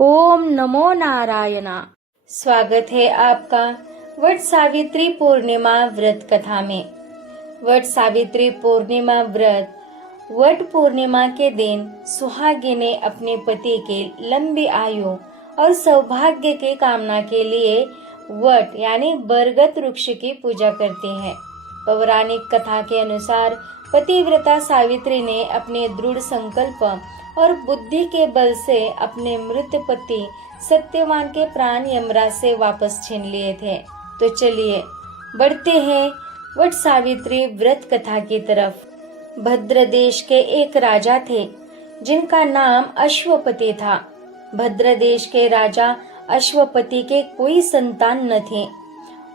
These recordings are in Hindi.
ओम नमो नारायणा। स्वागत है आपका वट सावित्री पूर्णिमा व्रत कथा में। वट सावित्री पूर्णिमा व्रत वट पूर्णिमा के दिन सुहागिनें अपने पति के लंबी आयु और सौभाग्य की कामना के लिए वट यानी बरगद वृक्ष की पूजा करती हैं। पौराणिक कथा के अनुसार पतिव्रता सावित्री ने अपने दृढ़ संकल्प और बुद्धि के बल से अपने मृत पति सत्यवान के प्राण यमराज से वापस छीन लिए थे। तो चलिए बढ़ते हैं वट सावित्री व्रत कथा की तरफ। भद्र देश के एक राजा थे जिनका नाम अश्वपति था। भद्र देश के राजा अश्वपति के कोई संतान न थे।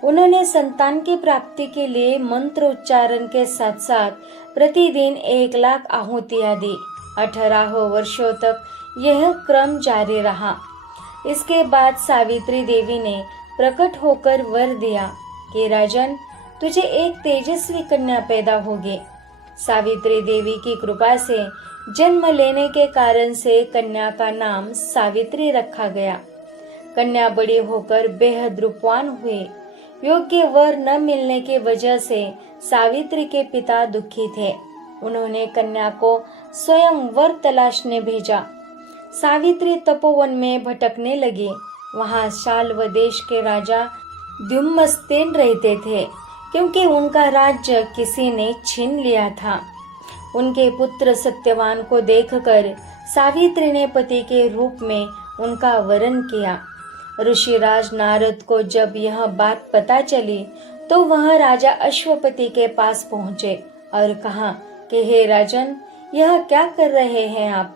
उन्होंने संतान की प्राप्ति के लिए मंत्र उच्चारण के साथ साथ प्रतिदिन 1,00,000 आहुतियां दी। 18 वर्षों तक यह क्रम जारी रहा। इसके बाद सावित्री देवी ने प्रकट होकर वर दिया कि राजन, तुझे एक तेजस्वी कन्या पैदा होगी। सावित्री देवी की कृपा से जन्म लेने के कारण से कन्या का नाम सावित्री रखा गया। कन्या बड़ी होकर बेहद रूपवान हुई। योग्य वर न मिलने की वजह से सावित्री के पिता दुखी थे। उन्होंने कन्या को स्वयं वर तलाशने भेजा। सावित्री तपोवन में भटकने लगी। वहां शाल्व देश के राजा द्युम्नसेन रहते थे, क्योंकि उनका राज्य किसी ने छीन लिया था। उनके पुत्र सत्यवान को देखकर सावित्री ने पति के रूप में उनका वरण किया। ऋषिराज नारद को जब यह बात पता चली तो वह राजा अश्वपति के पास पहुँचे और कहा कि हे राजन, यह क्या कर रहे हैं आप?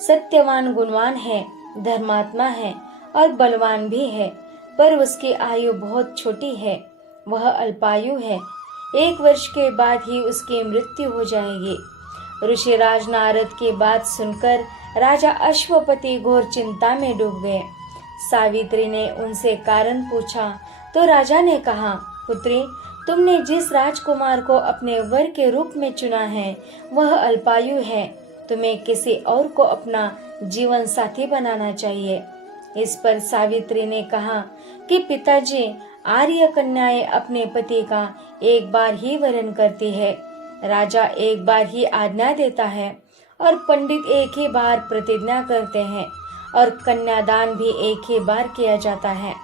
सत्यवान गुणवान है, धर्मात्मा है और बलवान भी है, पर उसकी आयु बहुत छोटी है। वह अल्पायु है। 1 वर्ष के बाद ही उसकी मृत्यु हो जाएगी। ऋषिराज नारद की बात सुनकर राजा अश्वपति घोर चिंता में डूब गए। सावित्री ने उनसे कारण पूछा तो राजा ने कहा, पुत्री, तुमने जिस राजकुमार को अपने वर के रूप में चुना है वह अल्पायु है। तुम्हें किसी और को अपना जीवन साथी बनाना चाहिए। इस पर सावित्री ने कहा कि पिताजी, आर्य कन्याएं अपने पति का एक बार ही वरण करती है। राजा एक बार ही आज्ञा देता है और पंडित एक ही बार प्रतिज्ञा करते हैं और कन्यादान भी एक ही बार किया जाता है।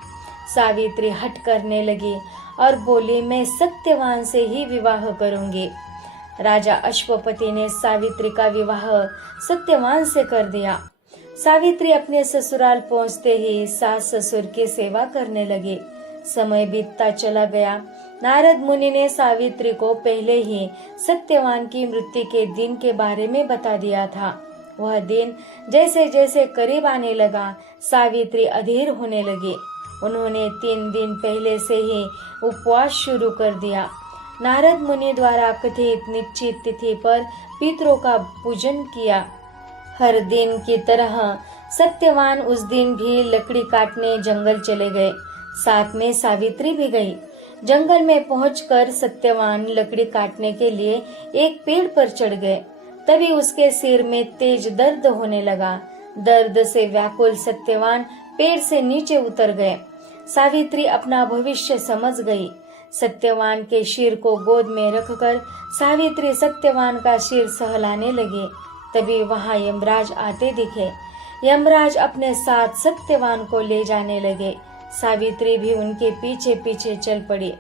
सावित्री हट करने लगी और बोली, मैं सत्यवान से ही विवाह करूंगी। राजा अश्वपति ने सावित्री का विवाह सत्यवान से कर दिया। सावित्री अपने ससुराल पहुंचते ही सास ससुर की सेवा करने लगी। समय बीतता चला गया। नारद मुनि ने सावित्री को पहले ही सत्यवान की मृत्यु के दिन के बारे में बता दिया था। वह दिन जैसे जैसे करीब आने लगा, सावित्री अधीर होने लगी। उन्होंने 3 दिन पहले से ही उपवास शुरू कर दिया। नारद मुनि द्वारा कथित निश्चित तिथि पर पितरों का पूजन किया। हर दिन की तरह सत्यवान उस दिन भी लकड़ी काटने जंगल चले गए। साथ में सावित्री भी गई। जंगल में पहुंचकर सत्यवान लकड़ी काटने के लिए एक पेड़ पर चढ़ गए। तभी उसके सिर में तेज दर्द होने लगा। दर्द से व्याकुल सत्यवान पेड़ से नीचे उतर गए। सावित्री अपना भविष्य समझ गई। सत्यवान के सिर को गोद में रखकर सावित्री सत्यवान का सिर सहलाने लगी। तभी वहां यमराज आते दिखे। यमराज अपने साथ सत्यवान को ले जाने लगे। सावित्री भी उनके पीछे पीछे चल पड़ी।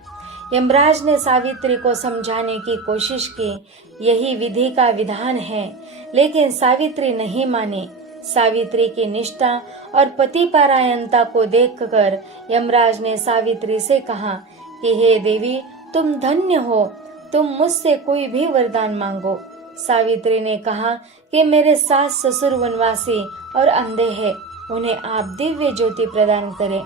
यमराज ने सावित्री को समझाने की कोशिश की, यही विधि का विधान है, लेकिन सावित्री नहीं मानी। सावित्री की निष्ठा और पतिपरायणता को देखकर यमराज ने सावित्री से कहा कि हे देवी, तुम धन्य हो, तुम मुझसे कोई भी वरदान मांगो। सावित्री ने कहा कि मेरे सास ससुर वनवासी और अंधे हैं, उन्हें आप दिव्य ज्योति प्रदान करें।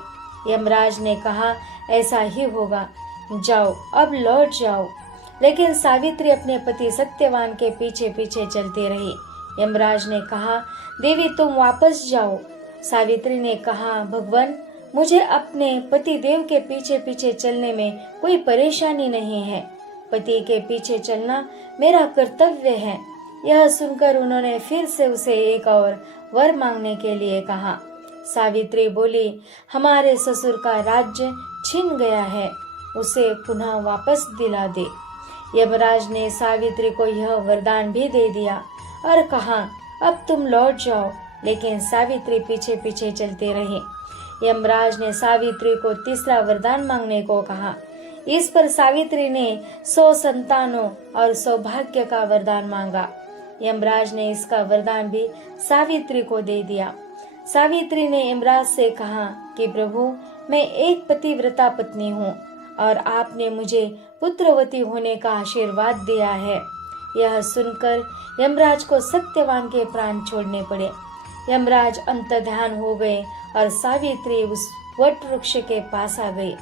यमराज ने कहा, ऐसा ही होगा, जाओ, अब लौट जाओ। लेकिन सावित्री अपने पति सत्यवान के पीछे पीछे चलती रही। यमराज ने कहा, देवी, तुम वापस जाओ। सावित्री ने कहा, भगवान, मुझे अपने पति देव के पीछे पीछे चलने में कोई परेशानी नहीं है। पति के पीछे चलना मेरा कर्तव्य है। यह सुनकर उन्होंने फिर से उसे एक और वर मांगने के लिए कहा। सावित्री बोली, हमारे ससुर का राज्य छिन गया है, उसे पुनः वापस दिला दे। यमराज ने सावित्री को यह वरदान भी दे दिया और कहा, अब तुम लौट जाओ। लेकिन सावित्री पीछे पीछे चलते रही। यमराज ने सावित्री को तीसरा वरदान मांगने को कहा। इस पर सावित्री ने 100 संतानों और सौभाग्य का वरदान मांगा। यमराज ने इसका वरदान भी सावित्री को दे दिया। सावित्री ने यमराज से कहा कि प्रभु, मैं एक पतिव्रता पत्नी हूँ और आपने मुझे पुत्रवती होने का आशीर्वाद दिया है। यह सुनकर यमराज को सत्यवान के प्राण छोड़ने पड़े। यमराज अंतर्ध्यान हो गए और सावित्री उस वट वृक्ष के पास आ गई,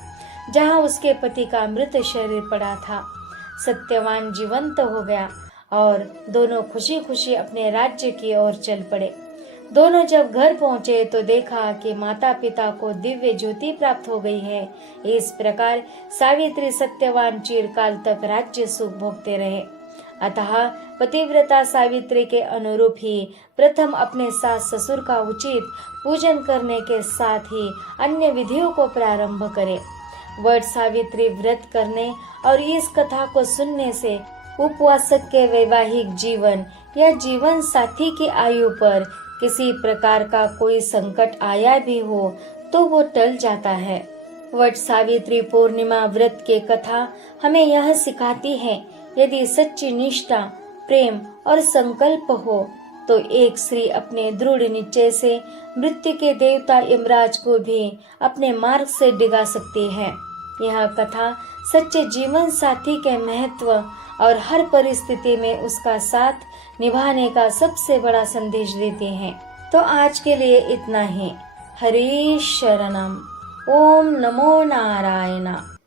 जहाँ उसके पति का मृत शरीर पड़ा था। सत्यवान जीवंत हो गया और दोनों खुशी खुशी अपने राज्य की ओर चल पड़े। दोनों जब घर पहुंचे तो देखा कि माता पिता को दिव्य ज्योति प्राप्त हो गई है। इस प्रकार सावित्री सत्यवान चिरकाल तक राज्य सुख भोगते रहे। अतः पतिव्रता सावित्री के अनुरूप ही प्रथम अपने सास ससुर का उचित पूजन करने के साथ ही अन्य विधियों को प्रारंभ करे। वट सावित्री व्रत करने और इस कथा को सुनने से उपवासक के वैवाहिक जीवन या जीवन साथी की आयु पर किसी प्रकार का कोई संकट आया भी हो तो वो टल जाता है। वट सावित्री पूर्णिमा व्रत की कथा हमें यह सिखाती है, यदि सच्ची निष्ठा, प्रेम और संकल्प हो तो एक स्त्री अपने दृढ़ निश्चय से मृत्यु के देवता यमराज को भी अपने मार्ग से डिगा सकती है। यह कथा सच्चे जीवन साथी के महत्व और हर परिस्थिति में उसका साथ निभाने का सबसे बड़ा संदेश देते हैं। तो आज के लिए इतना ही। हरि शरणम। ओम नमो नारायण।